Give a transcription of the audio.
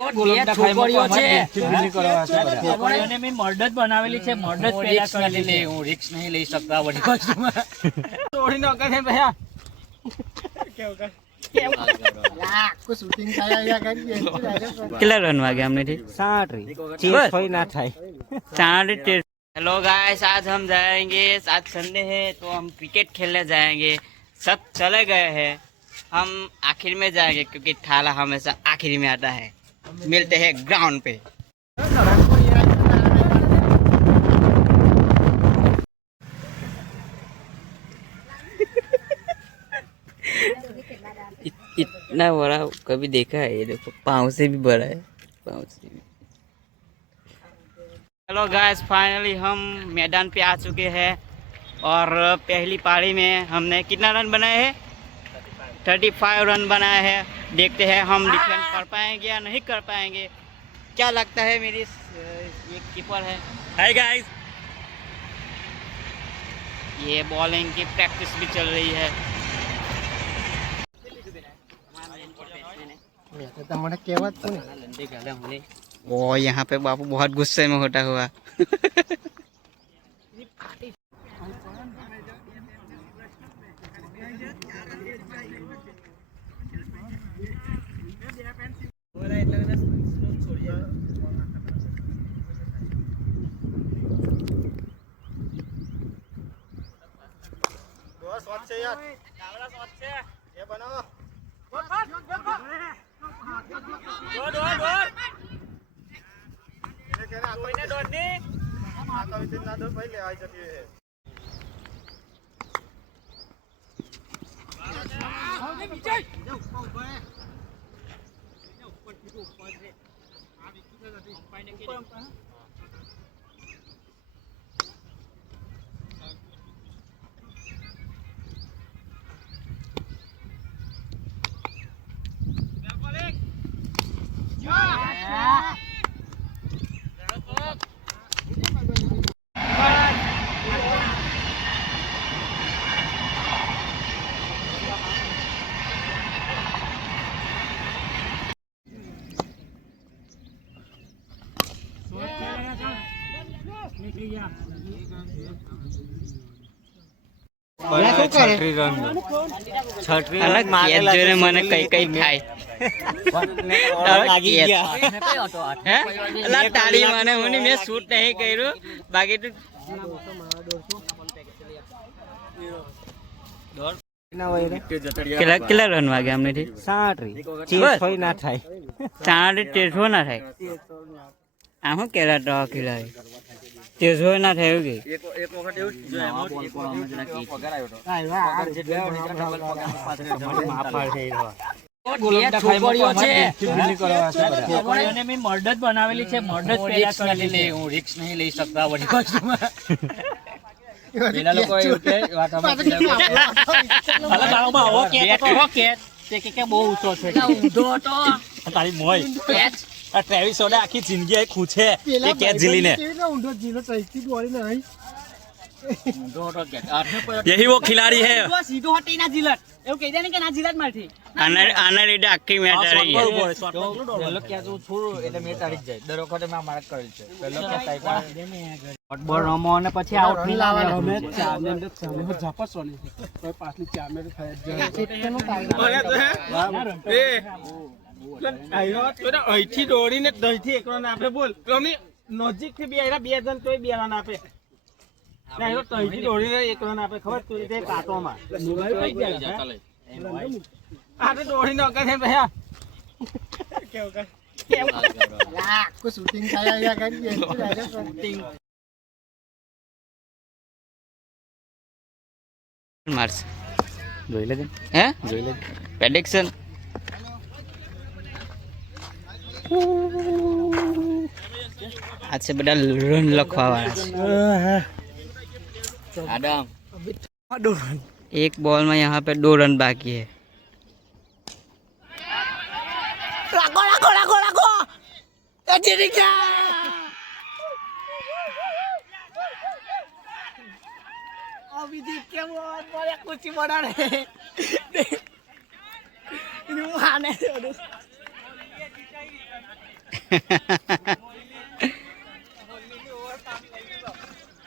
છોકરીઓ છે છોકરીઓને મેં મર્ડર બનાવેલી છે મર્ડર પેલા કરી લે હું રિસ્ક નહીં લઈ શકતા વળી કસ્ટમર છોડી નો કરે ભૈયા કેટલા રન वागे हमने ठीक 60 ना થાય 60। हेलो गाइस, आज हम जाएंगे, आज संडे है तो हम क्रिकेट खेलने जाएंगे। सब चले गए हैं, हम आखिर में जाएंगे क्योंकि थाला हमेशा आखिर में आता है। मिलते हैं ग्राउंड पे। इतना बड़ा कभी देखा है? ये देखो, पाँव से भी बड़ा है, पाँव से भी। हेलो गाइस, फाइनली हम मैदान पे आ चुके हैं और पहली पारी में हमने कितना रन बनाए हैं? 35 रन बनाए हैं। देखते हैं हम डिफेंड कर पाएंगे या नहीं कर पाएंगे। क्या लगता है? मेरी ये कीपर है। हाय गाइस, ये बॉलिंग की प्रैक्टिस भी चल रही है। वो यहाँ पे बापू बहुत गुस्से में होता हुआ। મને કઈ કઈ થાય તાળી મને હું મેં શૂટ નહીં કર્યું બાકી તું કેટલા રન વાગે અમને 60 ના થાય 60 ના થાય આમ કેલા તો ખિલાડી 13 ના થયું કે એક વખત એવું જો છોકરીઓ છે છોકરીઓને મેં મર્ડર બનાવેલી છે મર્ડર પેલા કરી લે હું રિસ્ક નહીં લઈ શકતા વળી કસ્ટમર પેલા લોકો એવું કે વાત કે કે બહુ ઊંચો છે ઊંધો તો તારી મોય ટ્રેવિસ સોડે આખી જિંદગી એ ખૂચે એ કેચ જીલીને ઊંધો જીલો ટ્રેવિસ દોડી નહીં यही वो खिलाड़ी है સીધો હટી ના જીલત એવું કહી દે ને કે ના જીલત મારથી આના લીધે આખી મેચ હારી ગઈ પેલો કે જો છોડું એટલે મેચ હારી જાય દર વખતે મેં મારક કરેલ છે પેલો કે ટાઈપ બોલ રમો અને પછી આઉટ નહીં લાવવાનો અમે ચાર ને અંદર ચાલે ઝાપસવાની છે કોઈ પાછલી ચાર મે થાય એ આયો તો અહીંથી દોડીને દહીંથી એકલો ના આપે બોલ અમે નજીક થી બે આયા બે જણ તોય બે રન આપે ના એ તો અહીંથી દોડીને એક રન આપે ખબર તું તે કાટોમાં આ તો દોડીને કરે ભૈયા કેવું કર કો શૂટિંગ થાય આયા કરી શૂટિંગ માર્સ જોઈ લેજે હે જોઈ લેજે પ્રેડિક્શન आज से बड़ा रन लखवा वाला है आदम एक बॉल में यहाँ पे 2 रन बाकी है लागो लागो लागो लागो एजेरिका अभी देख के वो बड़ा कुछ बड़ा रे इन आने